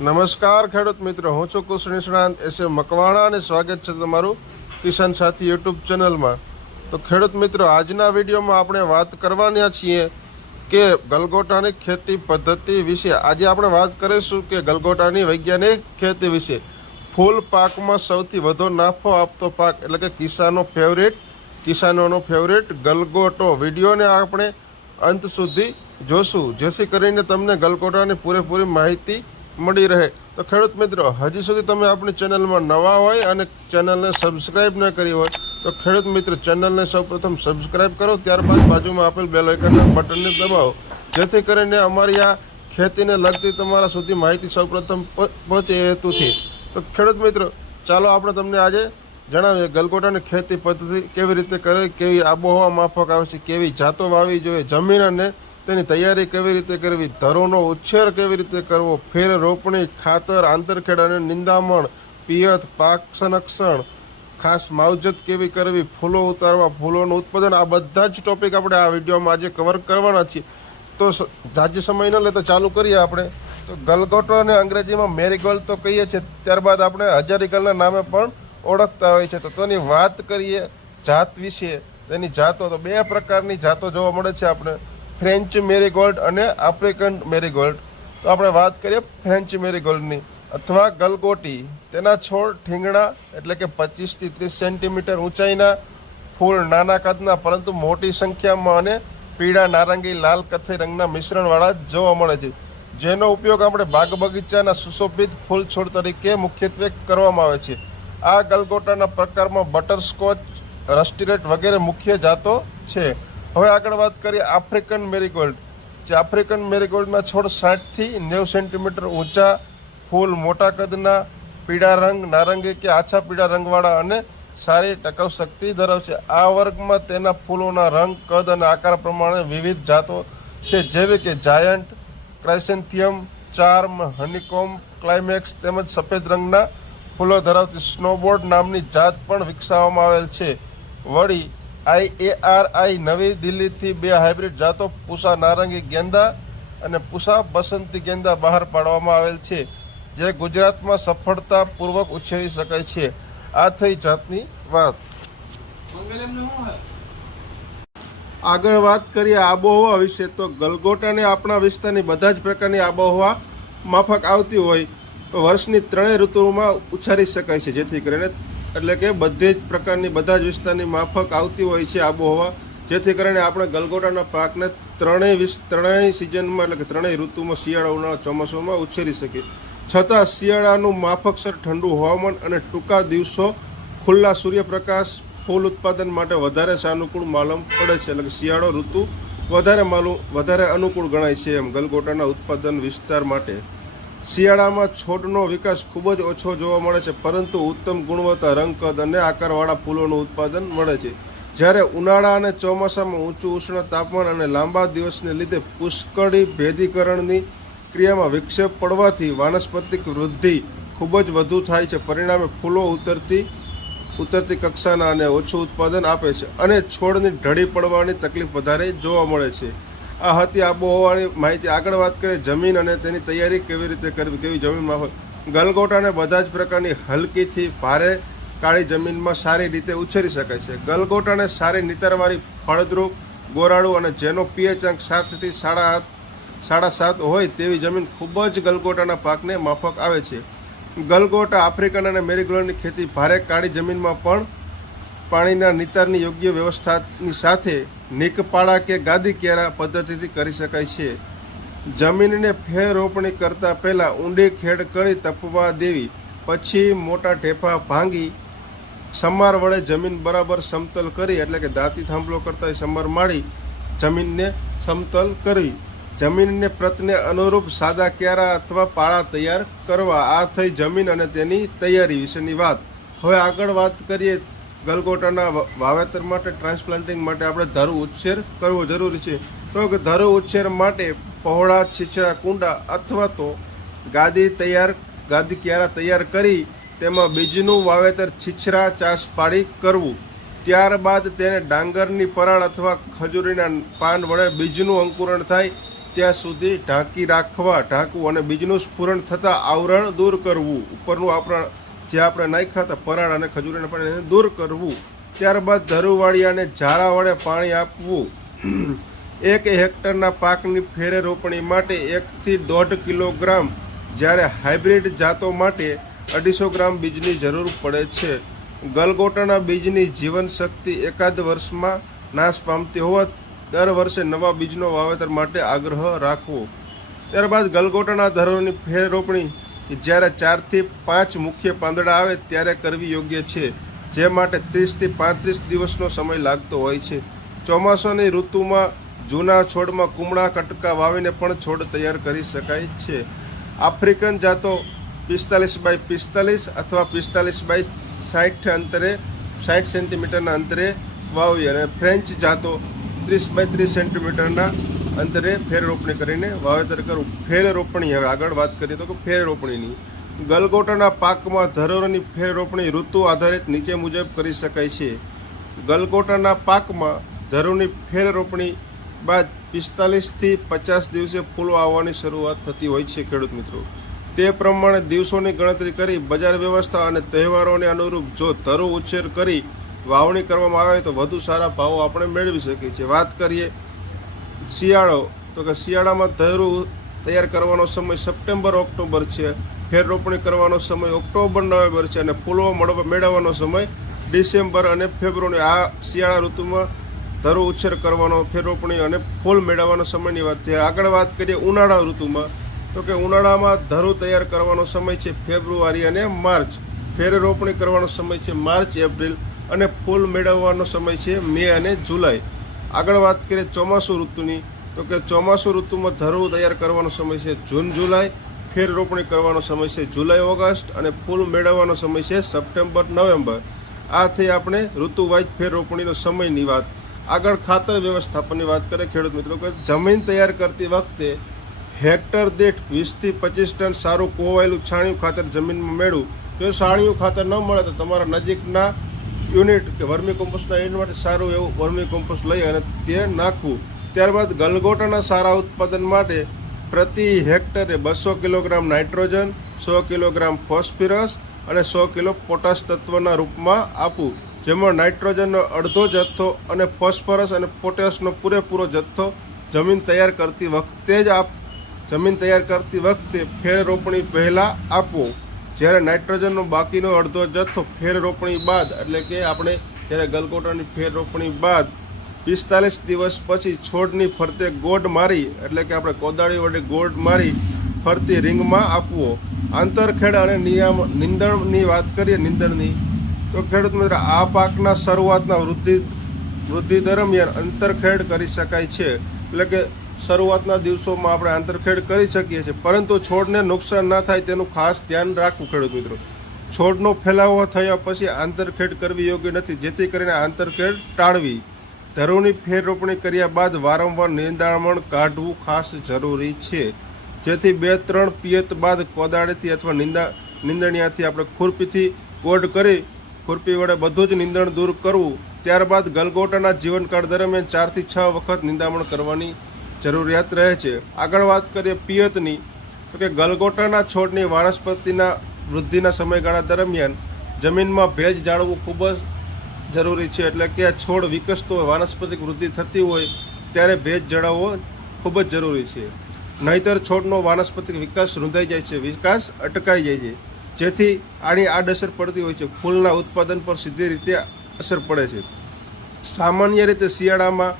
નમસ્કાર ખેડૂત મિત્રો, હું છું કુશળ નિષ્ણાંત એસે મકવાણા અને સ્વાગત છે તમારું કિસાન સાથી યુટ્યુબ ચેનલમાં। તો ખેડૂત મિત્રો, આજના વિડીયોમાં આપણે વાત કરવાના છીએ કે ગલગોટાની ખેતી પદ્ધતિ વિશે। આજે આપણે વાત કરીશું કે ગલગોટાની વૈજ્ઞાનિક ખેતી વિશે। ફૂલ પાકમાં સૌથી વધુ નફો આપતો પાક એટલે કે કિસાનોનો ફેવરેટ ગલગોટો। વિડીયોને આપણે અંત સુધી જોશું જેથી કરીને તમને ગલગોટાની પૂરેપૂરી માહિતી મળી રહે। તો ખેડૂત મિત્રો, હજી સુધી તમે આપણી ચેનલમાં નવા હોય અને ચેનલને સબસ્ક્રાઇબ ન કરી હોય તો ખેડૂત મિત્રો ચેનલને સૌપ્રથમ સબસ્ક્રાઇબ કરો, ત્યારબાદ બાજુમાં આપેલ બેલ આઇકનના બટનને દબાવો જેથી કરીને અમારી આ ખેતીને લગતી તમારા સુધી માહિતી સૌપ્રથમ પહોંચે એ હેતુથી। તો ખેડૂત મિત્રો, ચાલો આપણે તમને આજે જણાવીએ ગલગોટાની ખેતી પદ્ધતિ કેવી રીતે કરવી, કેવી આબોહવા માફક આવે છે, કેવી જાતો વાવવી જોઈએ, જમીન અને તેની તૈયારી કેવી રીતે કરવી, ધરોનો ઉછેર કેવી રીતે કરવો, ફેર રોપણી, ખાતર, આંતરખેડ અને નિંદામણ, પિયત, પાક સંરક્ષણ, ખાસ માવજત કેવી કરવી, ફૂલો ઉતારવા, ફૂલોનું ઉત્પાદન, આ બધા જ ટોપિક આપણે આ વિડીયોમાં આજે કવર કરવાના છીએ। તો જાજો સમય ન લેતા ચાલુ કરીએ આપણે। તો ગલગોટોને અંગ્રેજીમાં મેરીગોલ્ડ તો કહીએ છીએ, ત્યારબાદ આપણે હજારીગલના નામે પણ ઓળખતા હોય છે। તો તેની વાત કરીએ જાત વિશે, તેની જાતો તો બે પ્રકારની જાતો જોવા મળે છે આપણે, ફ્રેન્ચ મેરીગોલ્ડ અને આફ્રિકન મેરીગોલ્ડ। તો આપણે વાત કરીએ ફ્રેન્ચ મેરીગોલ્ડની અથવા ગલગોટી। તેના છોડ ઠીંગણા એટલે કે 25 થી 30 સેન્ટીમીટર ઊંચાઈના, ફૂલ નાના કદના પરંતુ મોટી સંખ્યામાં અને પીળા, નારંગી, લાલ, કથ્થઈ રંગના મિશ્રણવાળા જોવા મળે છે, જેનો ઉપયોગ આપણે બાગ બગીચાના સુશોભિત ફૂલ છોડ તરીકે મુખ્યત્વે કરવામાં આવે છે। આ ગલગોટાના પ્રકારમાં બટરસ્કોચ, રસ્ટીરેટ વગેરે મુખ્ય જાતો છે। હવે આગળ વાત કરીએ આફ્રિકન મેરીગોલ્ડ। જે આફ્રિકન મેરીગોલ્ડના છોડ 60 થી 90 સેન્ટીમીટર ઊંચા, ફૂલ મોટા કદના, પીળા રંગ, નારંગી કે આછા પીળા રંગવાળા અને સારી ટકાઉ શક્તિ ધરાવે છે। આ વર્ગમાં તેના ફૂલોના રંગ, કદ અને આકાર પ્રમાણે વિવિધ જાતો છે, જેવી કે જાયન્ટ, ક્રાયસેન્થિયમ, ચાર્મ, હનીકોમ, ક્લાઇમેક્સ તેમજ સફેદ રંગના ફૂલો ધરાવતી સ્નોબોર્ડ નામની જાત પણ વિકસાવવામાં આવેલ છે। વળી IARI નવી દિલ્હીથી બે હાઇબ્રિડ જાતો પૂસા નારંગી ગેંદા અને પૂસા બસંતી ગેંદા બહાર પાડવામાં આવેલ છે, જે ગુજરાતમાં સફળતાપૂર્વક ઉછેરી શકાય છે। આ થઈ જાતની વાત। આગળ વાત કરીએ આબોહવા વિશે। તો ગલગોટાને આપણા વિસ્તારની બધા જ પ્રકારની આબોહવા માફક આવતી હોય તો વર્ષની ત્રણેય ઋતુઓમાં ઉછેરી શકાય છે, જેથી કરીને એટલે કે બધી જ પ્રકારની બધા જ વિસ્તારની માફક આવતી હોય છે આબોહવા, જેથી કરીને આપણે ગલગોટાના પાકને ત્રણેય સિઝનમાં એટલે કે ત્રણેય ઋતુમાં, શિયાળા, ઉનાળા, ચોમાસામાં ઉછેરી શકીએ। છતાં શિયાળાનું માફકસર ઠંડુ હવામાન અને ટૂંકા દિવસો, ખુલ્લા સૂર્યપ્રકાશ ફૂલ ઉત્પાદન માટે વધારે સાનુકૂળ માલુમ પડે છે, એટલે કે શિયાળો ઋતુ વધારે અનુકૂળ ગણાય છે એમ ગલગોટાના ઉત્પાદન વિસ્તાર માટે। શિયાળામાં છોડનો વિકાસ ખૂબ જ ઓછો જોવા મળે છે, પરંતુ ઉત્તમ ગુણવત્તા, રંગ, કદ અને આકારવાળા ફૂલોનું ઉત્પાદન મળે છે। જ્યારે ઉનાળા અને ચોમાસામાં ઊંચું ઉષ્ણ તાપમાન અને લાંબા દિવસને લીધે પુષ્કળી ભેદીકરણની ક્રિયામાં વિક્ષેપ પડવાથી વાનસ્પતિક વૃદ્ધિ ખૂબ જ વધુ થાય છે, પરિણામે ફૂલો ઉતરતી કક્ષાના અને ઓછું ઉત્પાદન આપે છે અને છોડની ઢળી પડવાની તકલીફ વધારે જોવા મળે છે। આ હતી આબોહવાની માહિતી। આગળ વાત કરીએ જમીન અને તેની તૈયારી કેવી રીતે કરવી, કેવી જમીનમાં હોય। ગલગોટાને બધા જ પ્રકારની હલકીથી ભારે કાળી જમીનમાં સારી રીતે ઉછેરી શકાય છે। ગલગોટાને સારી નિતારવાળી, ફળદ્રુપ, ગોરાળું અને જેનો પીએચ અંક 7 થી 7.5 હોય તેવી જમીન ખૂબ જ ગલગોટાના પાકને માફક આવે છે। ગલગોટા, આફ્રિકન અને મેરીગોલ્ડની ખેતી ભારે કાળી જમીનમાં પણ પાણીના નિતારની યોગ્ય વ્યવસ્થાની સાથે નીકપાળા કે ગાદી ક્યારા પદ્ધતિથી કરી શકાય છે। જમીનને ફેર રોપણી કરતાં પહેલાં ઊંડી ખેડ કરી તપવા દેવી, પછી મોટા ઢેફા ભાંગી સમાર વડે જમીન બરાબર સમતલ કરી, એટલે કે દાંતી થાંભલો કરતાં સમાર માળી જમીનને સમતલ કરવી। જમીનને પ્રતને અનુરૂપ સાદા ક્યારા અથવા પાળા તૈયાર કરવા। આ થઈ જમીન અને તેની તૈયારી વિશેની વાત। હવે આગળ વાત કરીએ ગલગોટાના વાવેતર માટે, ટ્રાન્સપ્લાન્ટિંગ માટે આપણે ધરું ઉછેર કરવો જરૂરી છે। તો કે ધરું ઉછેર માટે પહોળા છીછરા કુંડા અથવા તો ગાદી ક્યારા તૈયાર કરી તેમાં બીજનું વાવેતર છીછરા ચાસ પાડી કરવું। ત્યારબાદ તેને ડાંગરની પરાળ અથવા ખજૂરીના પાન વડે બીજનું અંકુરણ થાય ત્યાં સુધી ઢાંકવું અને બીજનું સ્ફુરણ થતાં આવરણ દૂર કરવું. ઉપરનું આપણે નાખ્યા હતા પરાળ અને ખજૂરના પાણી એને દૂર કરવું. ત્યારબાદ ધરુવાળિયાને ઝાડા વડે પાણી આપવું. 1 હેક્ટરના પાકની ફેરે રોપણી માટે 1 થી 1.5 કિલોગ્રામ, જ્યારે હાઇબ્રિડ જાતો માટે 250 ગ્રામ બીજની જરૂર પડે છે. ગલગોટાના બીજની જીવન શક્તિ એકાદ વર્ષમાં નાશ પામતી હોવા દર વર્ષે નવા બીજનો વાવેતર માટે આગ્રહ રાખવો. ત્યારબાદ ગલગોટાના ધરોની ફેર રોપણી કે જ્યારે 4 થી 5 મુખ્ય પાંદડા આવે ત્યારે કરવી યોગ્ય છે, જે માટે 30 થી 35 દિવસનો સમય લાગતો હોય છે. ચોમાસાની ઋતુમાં જૂના છોડમાં કુમળા કટકા વાવીને પણ છોડ તૈયાર કરી શકાય છે. આફ્રિકન જાતો 45x45 અથવા 45x60 અંતરે 60 સેન્ટીમીટરના અંતરે વાવી અને ફ્રેન્ચ જાતો 30x30 સેન્ટીમીટરના અંતરે ફેર રોપણી કરીને વાવેતર કરવું. ફેર રોપણી, હવે આગળ વાત કરીએ તો કે ફેર રોપણીની. ગલગોટાના પાકમાં ધરોરની ફેર રોપણી ઋતુ આધારિત નીચે મુજબ કરી શકાય છે. ગલગોટાના પાકમાં ધરોની ફેર રોપણી બાદ 45 થી 50 દિવસે ફૂલો આવવાની શરૂઆત થતી હોય છે. ખેડૂત મિત્રો, તે પ્રમાણે દિવસોની ગણતરી કરી બજાર વ્યવસ્થા અને તહેવારોને અનુરૂપ જો ધરો ઉછેર કરી વાવણી કરવામાં આવે તો વધુ સારા ભાવો આપણે મેળવી શકીએ છીએ. વાત કરીએ શિયાળો, તો કે શિયાળામાં ધરું તૈયાર કરવાનો સમય સપ્ટેમ્બર-ઓક્ટોબર છે. ફેર રોપણી કરવાનો સમય ઓક્ટોબર-નવેમ્બર છે અને ફૂલો મેળવવાનો સમય ડિસેમ્બર અને ફેબ્રુઆરી. આ શિયાળા ઋતુમાં ધરું ઉછેર કરવાનો, ફેર રોપણી અને ફૂલ મેળવવાનો સમયની વાત છે. આગળ વાત કરીએ ઉનાળા ઋતુમાં, તો કે ઉનાળામાં ધરું તૈયાર કરવાનો સમય છે ફેબ્રુઆરી અને માર્ચ. ફેર રોપણી કરવાનો સમય છે માર્ચ-એપ્રિલ અને ફૂલ મેળવવાનો સમય છે મે અને જુલાઈ. આગળ વાત કરીએ ચોમાસું ઋતુની, તો કે ચોમાસું ઋતુમાં ધરું તૈયાર કરવાનો સમય છે જૂન-જુલાઈ. ફેર રોપણી કરવાનો સમય છે જુલાઈ-ઓગસ્ટ અને ફૂલ મેળવવાનો સમય છે સપ્ટેમ્બર-નવેમ્બર. આ થઈ આપણે ઋતુવાઇઝ ફેર રોપણીનો સમયની વાત. આગળ ખાતર વ્યવસ્થાપનની વાત કરીએ ખેડૂત મિત્રો, કે જમીન તૈયાર કરતી વખતે હેક્ટર દીઠ 20 થી 25 ટન સારું કોવાયેલું છાણિયું ખાતર જમીનમાં મેળવું. જો છાણિયું ખાતર ન મળે તો તમારા નજીકના યુનિટ કે વર્મી કોમ્પોસ્ટના યુનિટ માટે સારું એવું વર્મી કોમ્પોસ્ટ લઈ અને તે નાખવું. ત્યારબાદ ગલગોટાના સારા ઉત્પાદન માટે પ્રતિ હેક્ટરે 200 કિલોગ્રામ નાઇટ્રોજન, 100 કિલોગ્રામ ફોસ્ફરસ અને 100 કિલો પોટાશ તત્વના રૂપમાં આપવું, જેમાં નાઇટ્રોજનનો અડધો જથ્થો અને ફોસ્ફરસ અને પોટેશનો પૂરેપૂરો જથ્થો જમીન તૈયાર કરતી વખતે ફેર રોપણી પહેલાં આપવો. જ્યારે નાઇટ્રોજનનો બાકીનો અડધો જથ્થો ફેર રોપણી બાદ, એટલે કે આપણે જ્યારે ગલગોટાની ફેર રોપણી બાદ 45 દિવસ પછી છોડની ફરતે ગોડ મારી, એટલે કે આપણે કોદાળી વડે ગોડ મારી ફરતી રિંગમાં આપવો. આંતરખેડ અને નિંદણની વાત કરીએ, નિંદણની, તો ખેડૂત મિત્ર આ પાકના શરૂઆતના વૃદ્ધિ દરમિયાન આંતરખેડ કરી શકાય છે. એટલે કે શરૂઆતના દિવસોમાં આપણે આંતરખેડ કરી શકીએ છીએ, પરંતુ છોડને નુકસાન ના થાય તેનું ખાસ ધ્યાન રાખવું. ખેડૂત મિત્રો, છોડનો ફેલાવો થયા પછી આંતરખેડ કરવી યોગ્ય નથી, જેથી કરીને આંતરખેડ ટાળવી. ધરોની ફેર રોપણી કર્યા બાદ વારંવાર નિંદામણ કાઢવું ખાસ જરૂરી છે, જેથી 2-3 પિયત બાદ કોદાળીથી અથવા નિંદણિયાથી આપણે ખુરપીથી ગોડ કરી ખુરપી વડે બધું જ નિંદણ દૂર કરવું. ત્યારબાદ ગલગોટાના જીવનકાળ દરમિયાન 4 થી 6 વખત નિંદામણ કરવાની જરૂરિયાત રહે છે. આગળ વાત કરીએ પિયતની, તો કે ગલગોટાના છોડની વાનસ્પતિના વૃદ્ધિના સમયગાળા દરમિયાન જમીનમાં ભેજ જાળવવું ખૂબ જ જરૂરી છે. એટલે કે આ છોડ વિકસતો હોય, વાનસ્પતિક વૃદ્ધિ થતી હોય ત્યારે ભેજ જાળવવો ખૂબ જ જરૂરી છે. નહીંતર છોડનો વાનસ્પતિક વિકાસ રૂંધાઈ જાય છે, વિકાસ અટકાઈ જાય છે, જેથી આની આડઅસર પડતી હોય છે. ફૂલના ઉત્પાદન પર સીધી રીતે અસર પડે છે. સામાન્ય રીતે શિયાળામાં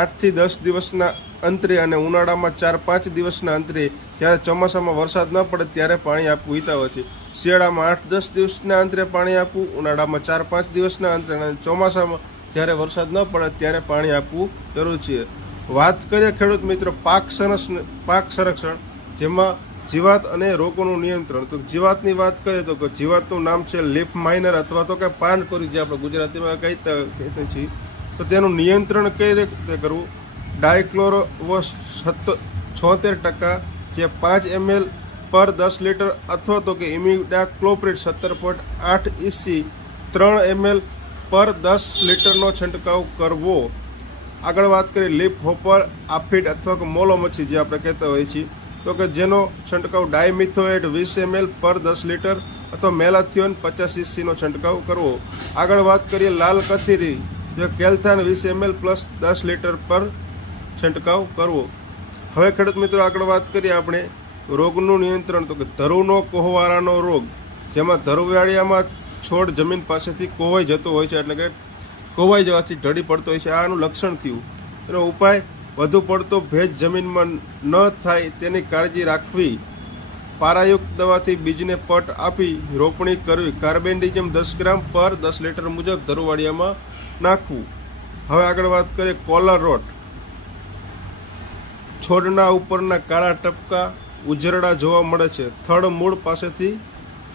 8 થી 10 દિવસના અંતરે અને ઉનાળામાં 4-5 દિવસના અંતરે, જ્યારે ચોમાસામાં વરસાદ ન પડે ત્યારે પાણી આપવું હિતાવહ છે. શિયાળામાં 8-10 દિવસના અંતરે પાણી આપવું, ઉનાળામાં 4-5 દિવસના અંતરે અને ચોમાસામાં જ્યારે વરસાદ ન પડે ત્યારે પાણી આપવું જરૂર છે. વાત કરીએ ખેડૂત મિત્રો પાક સંરક્ષણ, જેમાં જીવાત અને રોગોનું નિયંત્રણ. તો જીવાતની વાત કરીએ તો જીવાતનું નામ છે લીફ માઇનર અથવા તો કે પાનકોરી, જે આપણે ગુજરાતીમાં કહીએ છીએ. તો તેનું નિયંત્રણ કઈ રીતે કરવું? ડાયક્લોરોવોસ 76%, જે 5 ml પર 10 લીટર અથવા તો કે ઇમિડાક્લોપ્રિડ 17.8 EC 3 ml પર 10 લીટરનો છંટકાવ કરવો. આગળ વાત કરીએ લીપ હોપર, આફિડ અથવા કે મોલો મચ્છી જે આપણે કહેતા હોઈએ છીએ, તો કે જેનો છંટકાવ ડાયમિથોએટ 20 ml પર 10 લીટર અથવા મેલાથિયોન 50 cc નો છંટકાવ કરવો. આગળ વાત કરીએ લાલ કથીરી, જે કેલ્થાન 20 ml પ્લસ 10 લીટર પર છંટકાવ કરવો. હવે ખેડૂત મિત્રો આગળ વાત કરીએ આપણે રોગનું નિયંત્રણ, તો કે ધરુનો કોહવારાનો રોગ, જેમાં ધરુવાળિયામાં છોડ જમીન પાસેથી કોવાઈ જતો હોય છે, એટલે કે કોવાઈ જવાથી ઢળી પડતો હોય છે. આનું લક્ષણ થયું. એનો ઉપાય વધુ પડતો ભેજ જમીનમાં ન થાય તેની કાળજી રાખવી. પારાયુક્ત દવાથી બીજને પટ આપી રોપણી કરવી. કાર્બેન્ડિઝમ 10 ગ્રામ પર 10 લીટર મુજબ ધરુવાળિયામાં નાખવું. હવે આગળ વાત કરીએ કોલર રોટ. છોડના ઉપરના કાળા ટપકા ઉજરડા જોવા મળે છે. થડ મૂળ પાસેથી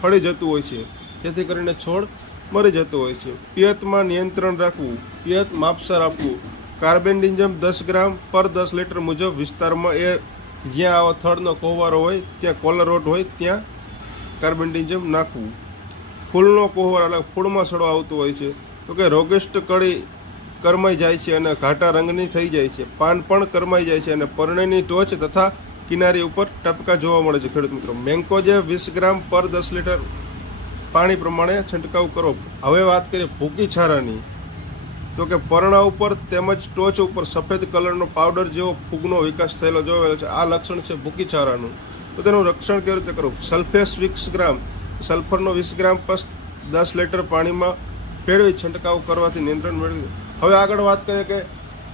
ફળી જતું હોય છે, જેથી કરીને છોડ મરી જતો હોય છે. પિયતમાં નિયંત્રણ રાખવું. પિયત માપસર આપવું. કાર્બેન્ડિઝમ 10 ગ્રામ પર 10 લીટર મુજબ વિસ્તારમાં, એ જ્યાં આવો થડનો કોહવારો હોય ત્યાં કોલર રોટ હોય ત્યાં કાર્બેન્ડિઝમ નાખવું. ફૂલનો કોહવારો એટલે ફૂલમાં સડો આવતો હોય છે, તો કે રોગિષ્ટ કળી કરમાઈ જાય છે અને ઘાટા રંગની થઈ જાય છે. પાન પણ કરમાઈ જાય છે અને પર્ણની ટોચ તથા કિનારી ઉપર ટપકા જોવા મળે છે. ખેડૂત મિત્રો મેન્કોજેબ 20 ગ્રામ પર 10 લીટર પાણી પ્રમાણે છંટકાવ કરો. હવે વાત કરીએ ભૂકી છારાની, તો કે પર્ણા ઉપર તેમજ ટોચ ઉપર સફેદ કલરનો પાવડર જેવો ફૂગનો વિકાસ થયેલો જોવા છે. આ લક્ષણ છે ભૂકી છારાનું. તો તેનું રક્ષણ કેવી રીતે કરવું? સલ્ફેસ 20 ગ્રામ, સલ્ફરનો 20 ગ્રામ પર 10 લીટર પાણીમાં ભેળવી છંટકાવ કરવાથી નિયંત્રણ મેળવી. હવે આગળ વાત કરીએ કે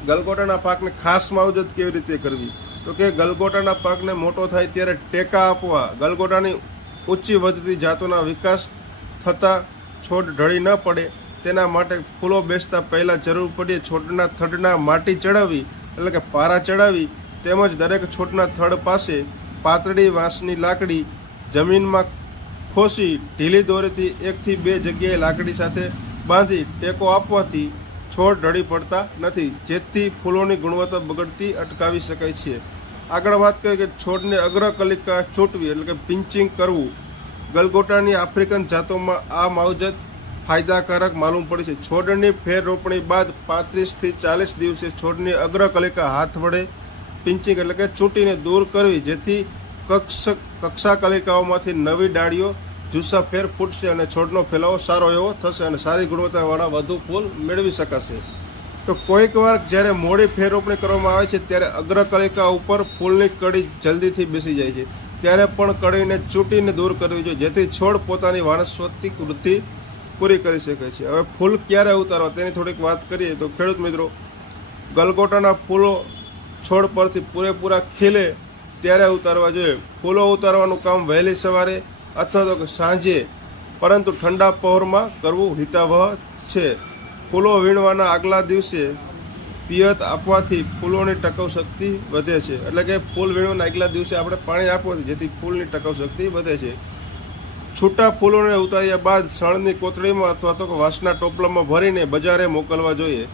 ગલગોટાના પાકને ખાસ માવજત કેવી રીતે કરવી, તો કે ગલગોટાના પાકને મોટો થાય ત્યારે ટેકા આપવા. ગલગોટાની ઊંચી વધતી જાતોના વિકાસ થતાં છોડ ઢળી ન પડે તેના માટે ફૂલો બેસતા પહેલાં જરૂર પડે છોડના થડના માટી ચડાવી, એટલે કે પારા ચડાવી, તેમજ દરેક છોડના થડ પાસે પાતળી વાંસની લાકડી જમીનમાં ખોસી ઢીલી દોરીથી 1 થી 2 જગ્યાએ લાકડી સાથે બાંધી ટેકો આપવાથી છોડ ઢળી પડતા નથી, જેથી ફૂલોની ગુણવત્તા બગડતી અટકાવી શકાય છે. આગળ વાત કરીએ કે છોડને અગ્રકલિકા છૂટવી, એટલે કે પિંચિંગ કરવું. ગલગોટાની આફ્રિકન જાતોમાં આ માવજત ફાયદાકારક માલુમ પડે છે. છોડની ફેર રોપણી બાદ 35 થી 40 દિવસે છોડની અગ્રકલિકા હાથ વડે પિંચિંગ એટલે કે ચૂંટીને દૂર કરવી, જેથી કક્ષા કલિકાઓમાંથી નવી ડાળીઓ જુસ્સા ફેર ફૂટશે અને છોડનો ફેલાવો સારો એવો થશે અને સારી ગુણવત્તાવાળા વધુ ફૂલ મેળવી શકાશે. તો કોઈક વાર જ્યારે મોડી ફેર રોપણી કરવામાં આવે છે ત્યારે અગ્રકલિકા ઉપર ફૂલની કળી જલ્દીથી બેસી જાય છે, ત્યારે પણ કળીને ચૂંટીને દૂર કરવી જોઈએ, જેથી છોડ પોતાની વાનસ્પતિક વૃદ્ધિ પૂરી કરી શકે છે. હવે ફૂલ ક્યારે ઉતારવા તેની થોડીક વાત કરીએ તો ખેડૂત મિત્રો ગલગોટાના ફૂલો છોડ પરથી પૂરેપૂરા ખીલે ત્યારે ઉતારવા જોઈએ. ફૂલો ઉતારવાનું કામ વહેલી સવારે અથવા તો સાંજે, પરંતુ ઠંડા પહોરમાં કરવું હિતાવહ છે. ફૂલો વીણવાના આગલા દિવસે પિયત આપવાથી ફૂલોની ટકાઉ શક્તિ વધે છે, એટલે કે ફૂલ વીણવાના આગલા દિવસે આપણે પાણી આપવાથી જેથી ફૂલની ટકાઉ શક્તિ વધે છે. છૂટા ફૂલોને ઉતાર્યા બાદ સણની કોથળીમાં અથવા તો વાંસના ટોપલામાં ભરીને બજારે મોકલવા જોઈએ.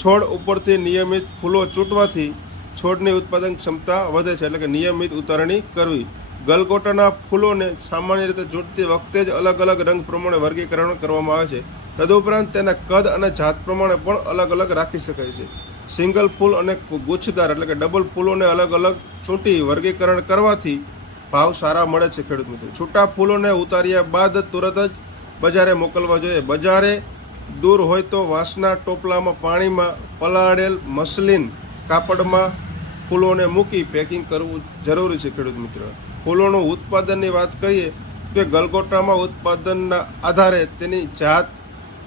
છોડ ઉપરથી નિયમિત ફૂલો ચૂંટવાથી છોડની ઉત્પાદન ક્ષમતા વધે છે, એટલે કે નિયમિત ઉતારણી કરવી. ગલગોટાના ફૂલોને સામાન્ય રીતે ચૂંટતી વખતે જ અલગ અલગ રંગ પ્રમાણે વર્ગીકરણ કરવામાં આવે છે. તદુપરાંત તેના કદ અને જાત પ્રમાણે પણ અલગ અલગ રાખી શકાય છે. સિંગલ ફૂલ અને ગુચ્છદાર એટલે કે ડબલ ફૂલોને અલગ અલગ ચૂંટી વર્ગીકરણ કરવાથી ભાવ સારા મળે છે. ખેડૂત મિત્રો છૂટા ફૂલોને ઉતાર્યા બાદ તુરત જ બજારે મોકલવા જોઈએ. બજારે દૂર હોય તો વાંસના ટોપલામાં પાણીમાં પલાળેલ મસલિન કાપડમાં ફૂલોને મૂકી પેકિંગ કરવું જરૂરી છે. ખેડૂત મિત્રો ફૂલોનું ઉત્પાદનની વાત કરીએ કે ગલગોટામાં ઉત્પાદનના આધારે તેની જાત,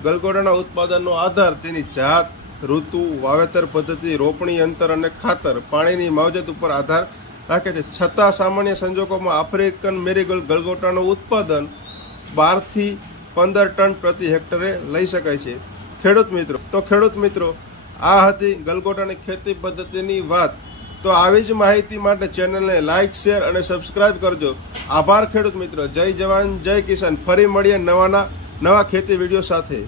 ગલગોટાના ઉત્પાદનનો આધાર તેની જાત, ઋતુ, વાવેતર પદ્ધતિ, રોપણી અંતર અને ખાતર, પાણીની માવજત ઉપર આધાર રાખે છે. છતાં સામાન્ય સંજોગોમાં આફ્રિકન મેરીગોલ્ડ ગલગોટાનું ઉત્પાદન 12 થી 15 ટન પ્રતિ હેક્ટરે લઈ શકાય છે. ખેડૂત મિત્રો આ હતી ગલગોટાની ખેતી પદ્ધતિની વાત. તો આવી જ માહિતી માટે ચેનલને લાઇક, શેર અને સબસ્ક્રાઇબ કરજો. આભાર ખેડૂત મિત્રો. જય જવાન જય કિસાન. ફરી મળીએ નવા ખેતી વિડીયો સાથે.